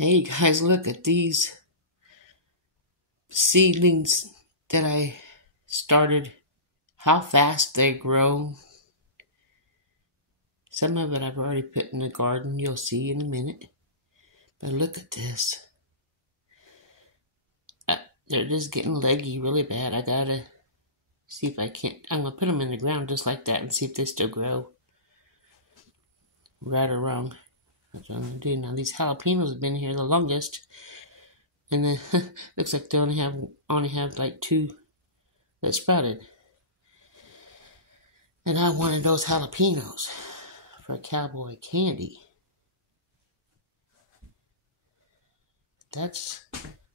Hey guys, look at these seedlings that I started. How fast they grow. Some of it I've already put in the garden. You'll see in a minute. But look at this. They're just getting leggy really bad. I gotta see if I can't. I'm gonna put them in the ground just like that and see if they still grow. Right or wrong. That's what I'm gonna do. Now these jalapenos have been here the longest. And then looks like they only have like 2 that sprouted. And I wanted those jalapenos for cowboy candy. That's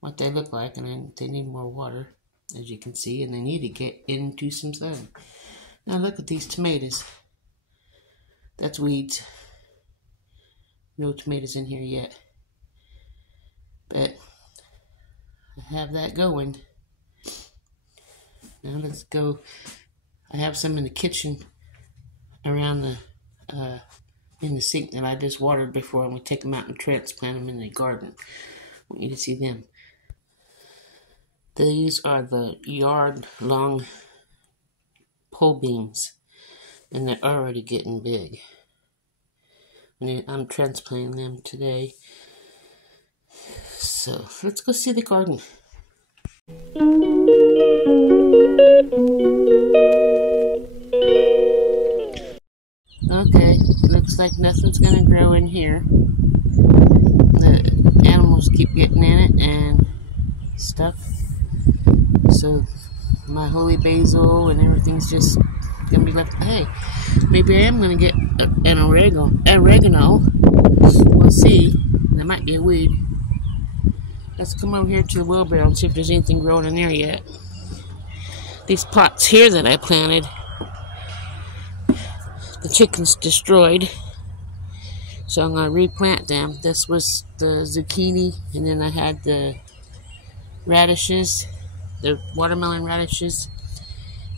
what they look like, and then they need more water, as you can see, and they need to get into some sun. Now look at these tomatoes. That's weeds. No tomatoes in here yet. But I have that going. Now let's go. I have some in the kitchen around the in the sink that I just watered before. I'm going to take them out and transplant them in the garden. I want you to see them. These are the yard-long pole beans, and they're already getting big. And I'm transplanting them today. So let's go see the garden. Okay, looks like nothing's gonna grow in here. The animals keep getting in it and stuff. So my holy basil and everything's just gonna be left. Hey, maybe I am gonna get an oregano. We'll see. That might be a weed. Let's come over here to the wheelbarrow and see if there's anything growing in there yet. These pots here that I planted, the chickens destroyed, so I'm going to replant them. This was the zucchini, and then I had the radishes, the watermelon radishes,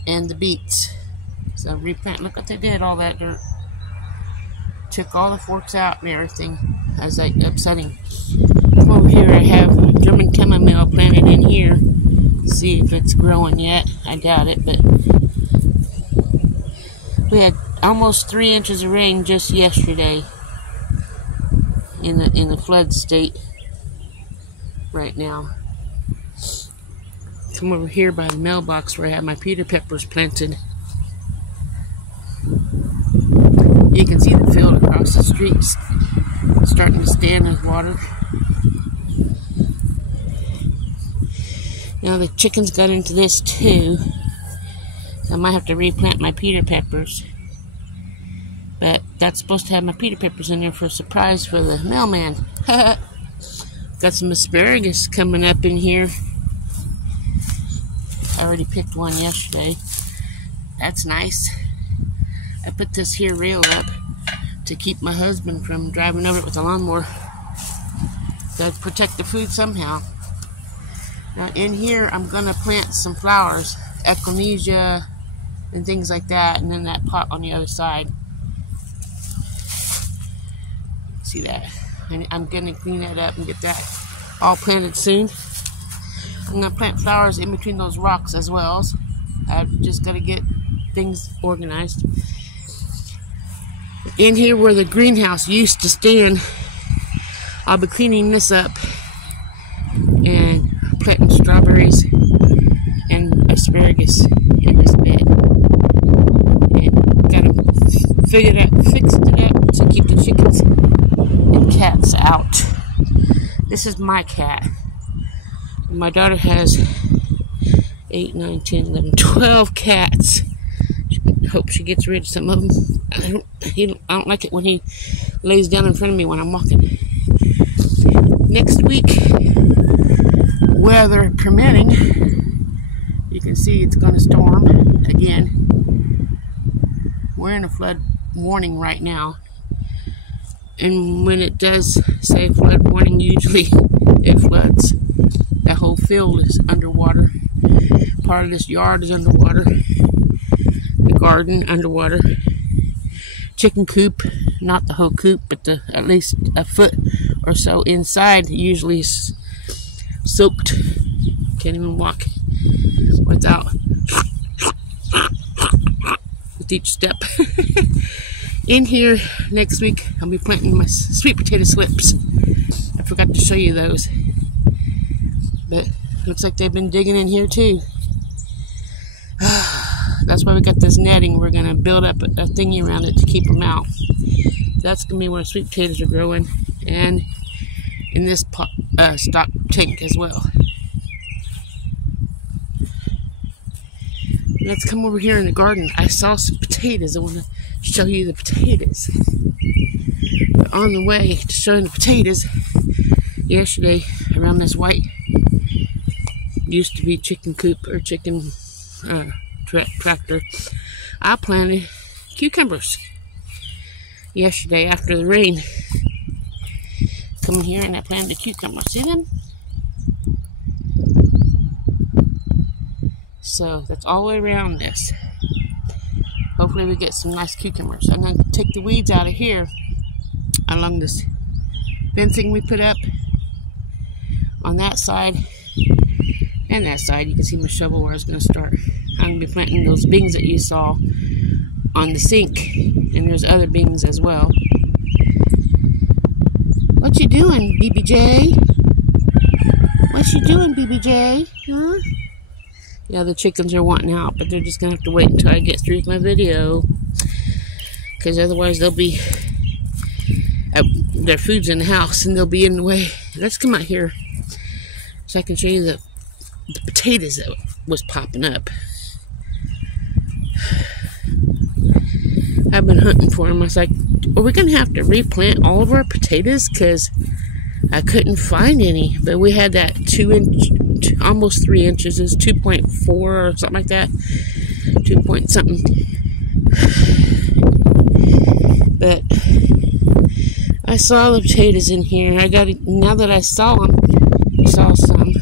and the beets. So replant. Look what they did, all that dirt. Took all the forks out and everything. I was like upsetting. Over here I have German chamomile planted in here. See if it's growing yet. I doubt it, but we had almost 3 inches of rain just yesterday in the flood state right now. Come over here by the mailbox where I have my Peter peppers planted. You can see the field across the street starting to stand with water. Now the chickens got into this too, so I might have to replant my Peter peppers. But that's supposed to have my Peter peppers in there for a surprise for the mailman. Got some asparagus coming up in here. I already picked one yesterday. That's nice. I put this here rail up to keep my husband from driving over it with a lawnmower. Gotta protect the food somehow. Now in here I'm gonna plant some flowers, echinacea and things like that, and then that pot on the other side. See that? And I'm gonna clean that up and get that all planted soon. I'm gonna plant flowers in between those rocks as well. So I've just gotta get things organized. In here where the greenhouse used to stand, I'll be cleaning this up and planting strawberries and asparagus in this bed. And got them fixed it up to keep the chickens and cats out. This is my cat. My daughter has 8, 9, 10, 11, 12 cats. I hope she gets rid of some of them. I don't like it when he lays down in front of me when I'm walking. Next week, weather permitting, you can see it's going to storm again. We're in a flood warning right now. And when it does say flood warning, usually it floods. The whole field is underwater. Part of this yard is underwater. The garden underwater. Chicken coop, not the whole coop, but at least a foot or or so inside, usually soaked. Can't even walk without with each step. In here next week, I'll be planting my sweet potato slips. I forgot to show you those, but looks like they've been digging in here too. That's why we got this netting. We're gonna build up a thingy around it to keep them out. That's gonna be where sweet potatoes are growing, and in this stock tank as well. Let's come over here in the garden. I saw some potatoes. I want to show you the potatoes. But on the way to showing the potatoes, yesterday around this white, used to be chicken coop or chicken tractor, I planted cucumbers yesterday after the rain. Come here and I planted the cucumbers. See them? So that's all the way around this. Hopefully we get some nice cucumbers. I'm going to take the weeds out of here along this fencing we put up on that side and that side. You can see my shovel where I was going to start. I'm going to be planting those beans that you saw on the sink, and there's other beans as well. What you doing, BBJ? What you doing, BBJ? Huh? Yeah, the chickens are wanting out, but they're just going to have to wait until I get through with my video, because otherwise they'll be, their food's in the house and they'll be in the way. Let's come out here so I can show you the potatoes that was popping up. I've been hunting for them. I was like, are we going to have to replant all of our potatoes? Because I couldn't find any. But we had that 2-inch, almost 3 inches, is 2.4 or something like that. 2 point something. But I saw the potatoes in here. Now that I saw them, saw some,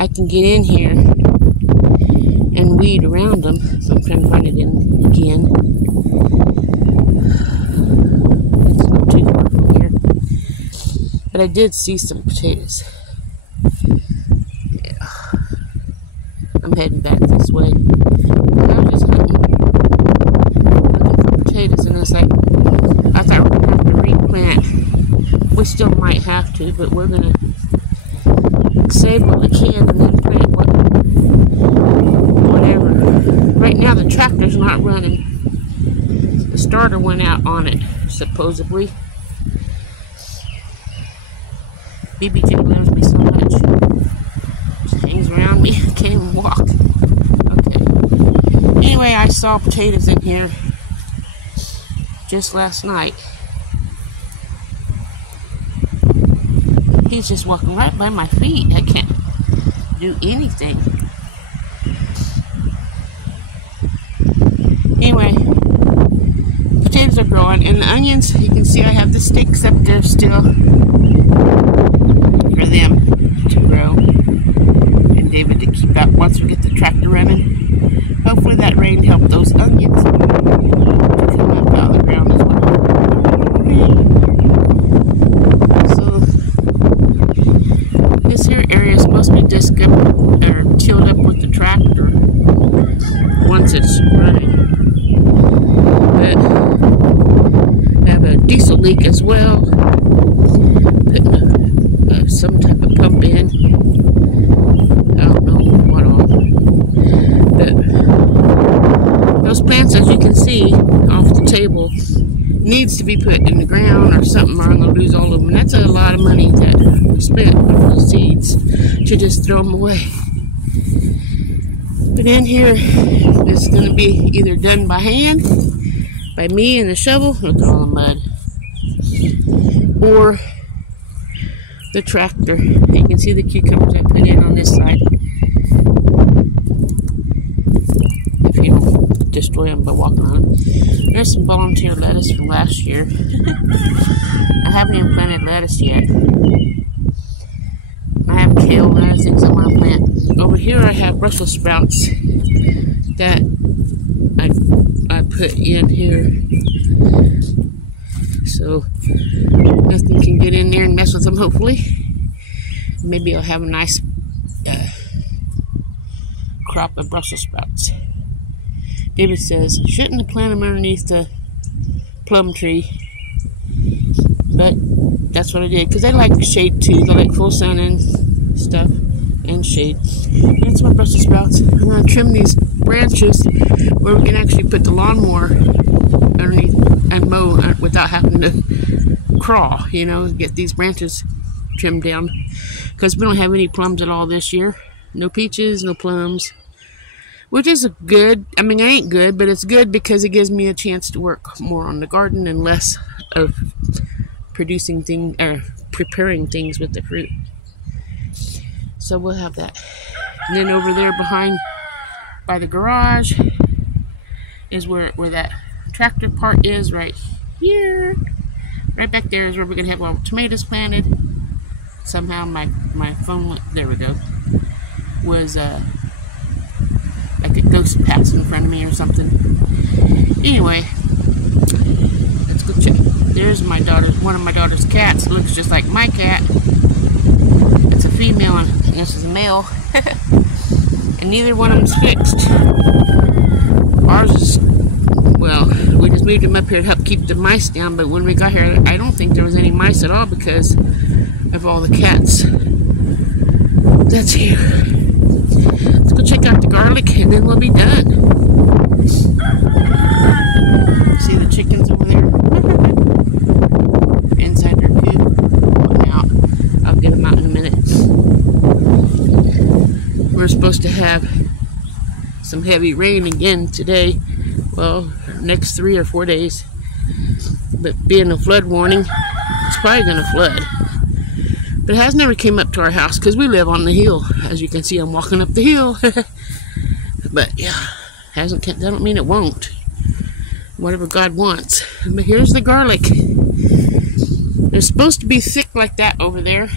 I can get in here and weed around them. So I'm trying to find it in again. It's not too far from here. But I did see some potatoes. Yeah. I'm heading back this way. I was just looking for potatoes, and it's like, I thought we were going to have to replant. We still might have to, but we're going to save what we can and then plant whatever. Right now the tractor's not running. The starter went out on it, supposedly. BBJ loves me so much. She hangs around me. I can't even walk. Okay. Anyway, I saw potatoes in here just last night. He's just walking right by my feet. I can't do anything. Anyway, potatoes are growing, and the onions, you can see I have the stakes up there still for them to grow, and David to keep out once we get the tractor running. Hopefully that rain helped those onions to come up out of the ground as well. So this here area is supposed to be disc up or tilled up with the tractor once it's running. But I have a diesel leak as well. Putting some type of pump in. I don't know what all. But those plants, as you can see off the table, needs to be put in the ground or something, or I'm going to lose all of them. And that's a lot of money that we spent on those seeds to just throw them away. But in here, it's going to be either done by hand, by me and the shovel, look at all the mud, or the tractor. You can see the cucumbers I put in on this side. If you don't destroy them by walking on them. There's some volunteer lettuce from last year. I haven't even planted lettuce yet. I have kale and other things I want to plant. Over here I have Brussels sprouts that I put in here. so nothing can get in there and mess with them, hopefully. Maybe I'll have a nice crop of Brussels sprouts. David says, shouldn't have planted them underneath the plum tree, but that's what I did, because they like shade too. They like full sun and stuff, and shade. That's my Brussels sprouts. I'm going to trim these branches where we can actually put the lawnmower underneath and mow without having to crawl, you know, get these branches trimmed down, because we don't have any plums at all this year. No peaches, no plums, which is good. I mean, it ain't good, but it's good because it gives me a chance to work more on the garden and less of producing things or preparing things with the fruit. So we'll have that. And then over there behind by the garage is where that tractor part is, right here. Right back there is where we're gonna have our tomatoes planted. Somehow my phone went, there we go, was like a ghost passing in front of me or something. Anyway, let's go check. There's one of my daughter's cats. It looks just like my cat. It's a female and this is a male. And neither one of them's fixed. Ours is, well, we just moved him up here to help keep the mice down, but when we got here, I don't think there was any mice at all because of all the cats that's here. Let's go check out the garlic and then we'll be done. See the chickens over there? Inside their coop. Going out. I'll get them out in a minute. We're supposed to have some heavy rain again today. Well, next 3 or 4 days. But being a flood warning, it's probably going to flood. But it has never came up to our house because we live on the hill. As you can see, I'm walking up the hill. But yeah, hasn't. That don't mean it won't. Whatever God wants. But here's the garlic. They're supposed to be thick like that over there,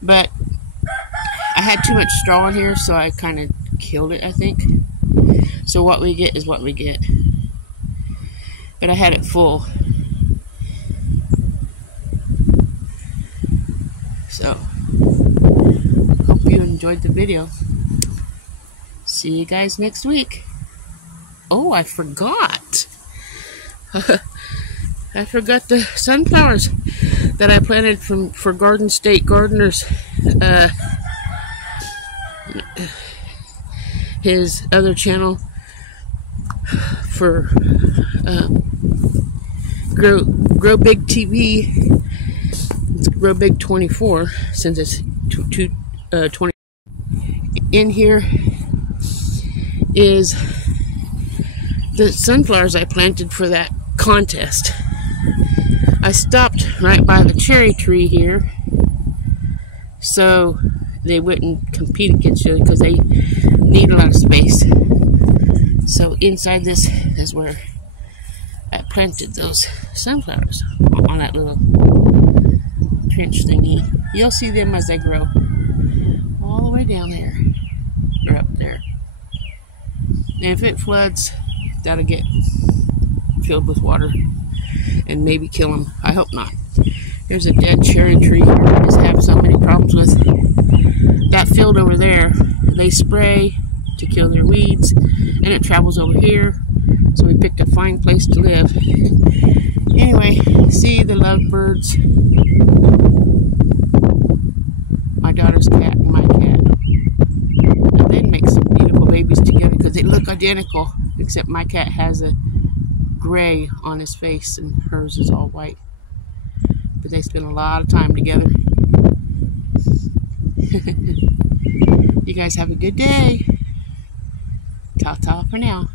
but I had too much straw in here, so I kind of killed it, I think. So what we get is what we get. But I had it full. So, hope you enjoyed the video. See you guys next week. Oh, I forgot. I forgot the sunflowers that I planted for Garden State Gardeners. His other channel for Grow Big TV. It's Grow Big 24 since it's 20. In here is the sunflowers I planted for that contest. I stopped right by the cherry tree here so they wouldn't compete against each other because they need a lot of space. So inside this is where I planted those sunflowers on that little trench thingy. You'll see them as they grow all the way down there or up there. And if it floods, that'll get filled with water and maybe kill them. I hope not. There's a dead cherry tree here I just have so many problems with. That field over there, they spray to kill their weeds, and it travels over here, so we picked a fine place to live. Anyway, see the lovebirds. My daughter's cat and my cat. And they'd make some beautiful babies together because they look identical, except my cat has a gray on his face and hers is all white. But they spend a lot of time together. You guys have a good day. Ta-ta for now.